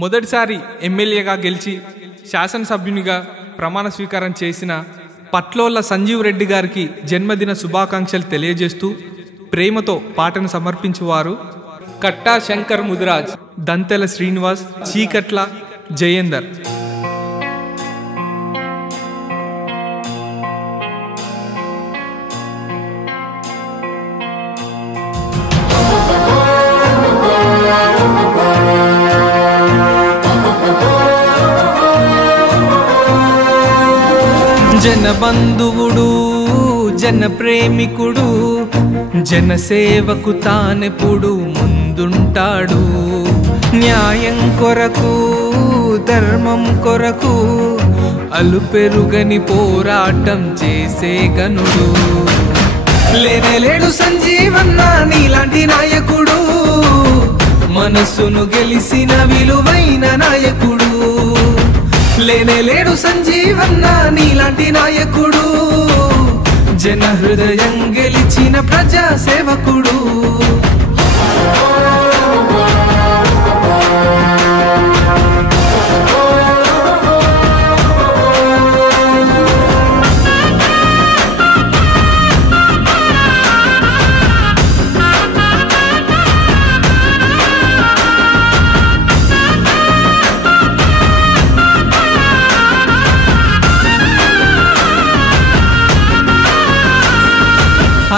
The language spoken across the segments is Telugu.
మొదటిసారి ఎమ్మెల్యేగా గెలిచి శాసనసభ్యునిగా ప్రమాణ స్వీకారం చేసిన పట్లోళ్ళ సంజీవ్ రెడ్డి గారికి జన్మదిన శుభాకాంక్షలు తెలియజేస్తూ ప్రేమతో పాటను సమర్పించువారు కట్టా శంకర్ ముదిరాజ్, దంతెల శ్రీనివాస్, చీకట్ల జయేందర్. జనబంధువుడు, జన ప్రేమికుడు, జనసేవకు తానెప్పుడు ముందుంటాడు. న్యాయం కొరకు, ధర్మం కొరకు అలుపెరుగని పోరాటం చేసే గనుడు. లేనేలేడు సంజీవన్న నీలాంటి నాయకుడు, మనసును గెలిసిన విలువైన నాయకుడు. లేనేలేడు సంజీవన్న నీలాంటి నాయకుడు, జన హృదయం గెలిచిన ప్రజా సేవకుడు.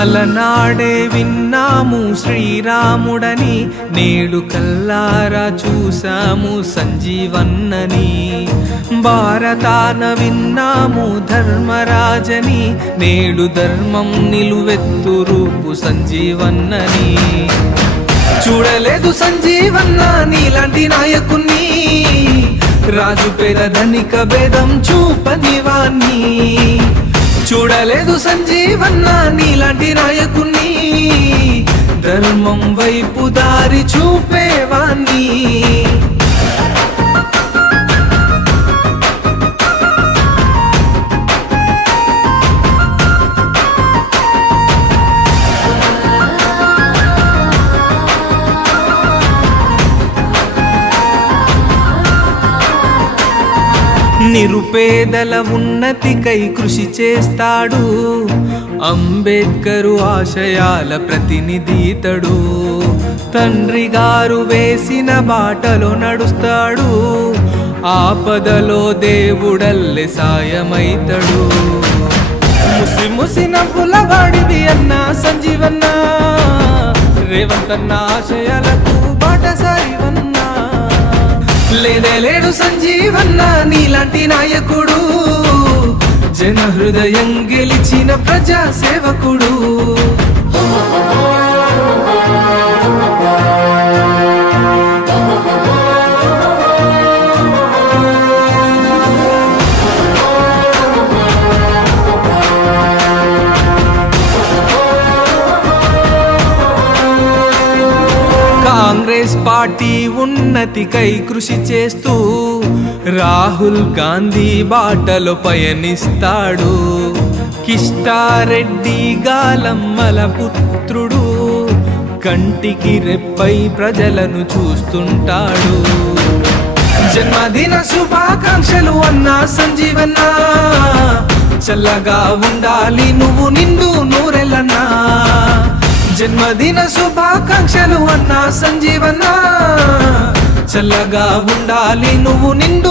అలనాడే విన్నాము శ్రీరాముడని, నేడు కల్లారా చూసాము సంజీవన్నని. భారతాన విన్నాము ధర్మరాజని, నేడు ధర్మం నిలువెత్తు రూపు సంజీవన్నని. చూడలేదు సంజీవన్న నీలాంటి నాయకుణ్ణి, రాజు పేద ధనిక భేదం చూపనివాణ్ణి. చూడలేదు సంజీవన్న నీలాంటి నాయకుణ్ణి, ధర్మం వైపు దారి చూపేవాణ్ణి. నిరుపేదల ఉన్నతికై కృషి చేస్తాడు, అంబేద్కరు ఆశయాల ప్రతినిధితడు. తండ్రి గారు వేసిన బాటలో నడుస్తాడు, ఆపదలో దేవుడల్లే సాయమైతడు. ముసి ముసి నవ్వుల వాడివి అన్న సంజీవన్న, రేవంతన్న ఆశయాలకు బాటసారివన్న. లేనేలేడు సంజీవన్న నీలాంటి నాయకుడు, జన హృదయం గెలిచిన ప్రజా సేవకుడు. కాంగ్రెస్ పార్టీ ఉన్నతికై కృషి చేస్తూ రాహుల్ గాంధీ బాటలో పయనిస్తాడు. కిష్టారెడ్డి గాలమ్మల పుత్రుడు, కంటికి రెప్పై ప్రజలను చూస్తుంటాడు. జన్మదిన శుభాకాంక్షలు అన్నా సంజీవన్న, చల్లగా ఉండాలి నువ్వు నిండు నూరెలన్నా. జన్మదిన శుభాకాంక్షలు అన్నా సంజీవన్న, చల్లగా ఉండాలి నువ్వు నిండు